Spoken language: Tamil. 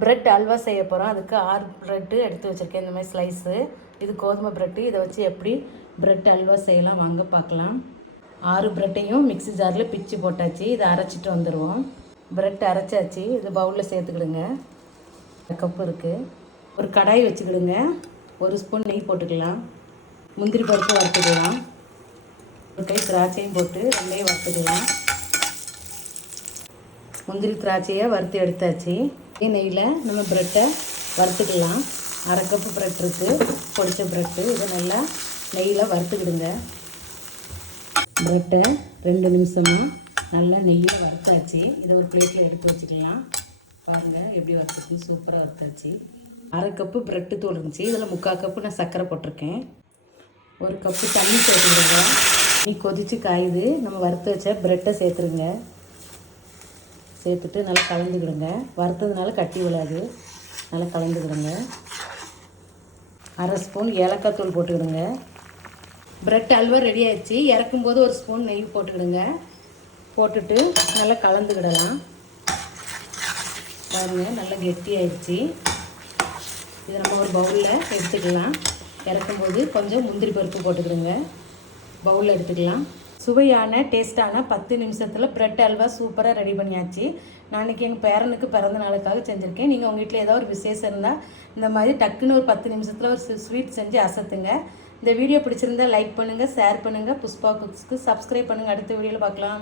பிரெட் அல்வா செய்ய போகிறோம். அதுக்கு 6 ப்ரெட்டு எடுத்து வச்சுருக்கேன், இந்த மாதிரி ஸ்லைஸு. இது கோதுமை ப்ரெட்டு. இதை வச்சு எப்படி பிரெட் அல்வா செய்யலாம் வாங்க பார்க்கலாம். 6 ப்ரெட்டையும் மிக்ஸி ஜாரில் பிச்சு போட்டாச்சு. இதை அரைச்சிட்டு வந்துடுவோம். பிரெட் அரைச்சாச்சு. இது பவுலில் சேர்த்துக்கிடுங்க. கப்பு இருக்குது. ஒரு கடாய் வச்சுக்கிடுங்க. 1 ஸ்பூன் நெய் போட்டுக்கலாம். முந்திரி பருப்பு வறுத்துக்கலாம். ஒரு கை திராட்சையும் போட்டு 2ஐயும் வறுத்துக்கலாம். முந்திரி திராட்சையை வறுத்து எடுத்தாச்சு. நெய்யில் நம்ம ப்ரெட்டை வறுத்துக்கலாம். 1/2 கப்பு ப்ரெட் இருக்குது, பொடிச்ச ப்ரெட்டு. இதை நல்லா நெய்யில் வறுத்துக்கிடுங்க. ப்ரெட்டை 2 நிமிஷமாக நல்லா நெய்யில் வறுத்தாச்சு. இதை ஒரு பிளேட்டில் எடுத்து வச்சுக்கலாம். பாருங்கள் எப்படி வறுத்துக்கு சூப்பராக வறுத்தாச்சு. 1/2 கப்பு ப்ரெட்டு தூள் இருந்துச்சு. இதில் 3/4 கப்பு நான் சர்க்கரை போட்டிருக்கேன். 1 கப்பு தண்ணி சேர்த்துக்கிடுங்க. தண்ணி கொதித்து காயுது. நம்ம வறுத்து வச்ச ப்ரெட்டை சேர்த்துருங்க. சேர்த்துட்டு நல்லா கலந்துக்கிடுங்க. வறுத்ததுனால கட்டி விடாது. நல்லா கலந்துக்கிடுங்க. 1/2 ஸ்பூன் ஏலக்காய் தூள் போட்டுக்கிடுங்க. ப்ரெட் அல்வா ரெடி ஆயிடுச்சு. இறக்கும்போது 1 ஸ்பூன் நெய் போட்டுக்கிடுங்க. போட்டுட்டு நல்லா கலந்துக்கிடலாம். பாருங்கள் நல்லா கெட்டி ஆயிடுச்சு. இதை நம்ம ஒரு பவுலில் எடுத்துக்கலாம். இறக்கும்போது கொஞ்சம் முந்திரி பருப்பு போட்டுக்கிடுங்க. பவுலில் எடுத்துக்கலாம். சுவையான டேஸ்ட்டான 10 நிமிஷத்தில் ப்ரெட் அல்வா சூப்பராக ரெடி பண்ணியாச்சு. நான் இன்றைக்கி எங்கள் பேரனுக்கு பிறந்த நாளுக்காக செஞ்சுருக்கேன். நீங்கள் உங்கள் வீட்டில் ஏதாவது ஒரு விசேஷம் இருந்தால் இந்த மாதிரி டக்குன்னு ஒரு 10 நிமிஷத்தில் ஒரு ஸ்வீட் செஞ்சு அசத்துங்க. இந்த வீடியோ பிடிச்சிருந்தால் லைக் பண்ணுங்கள், ஷேர் பண்ணுங்கள். புஷ்பா குக்ஸ்க்கு சப்ஸ்கிரைப் பண்ணுங்கள். அடுத்த வீடியோவில் பார்க்கலாம்.